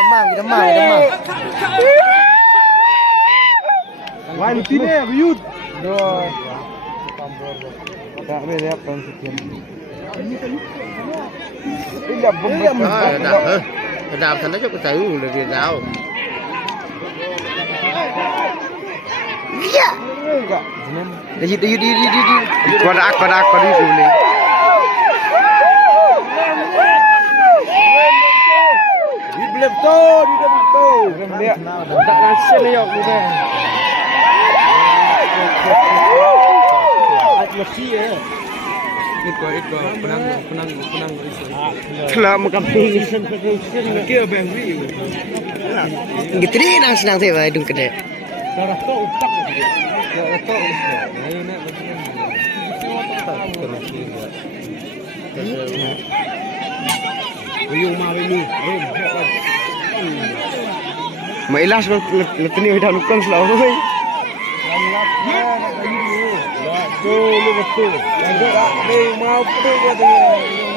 Demam. Wah, lu tine yud. Tak boleh apa sekian. Tidak Đạp đạp thành nó cho cái tự là việc đảo. Đi. Kodak đi dulu. Di belum tu. Dia tak rasa lewat kita. Mesti ya. Ikut penang telah mengkamping kira beri Gitu ni nang senang saya hidung kedai. darah tu utak darah tu uyung mau ini Mailas leteni dah lukang selalu. betul. Ada mau betul dia.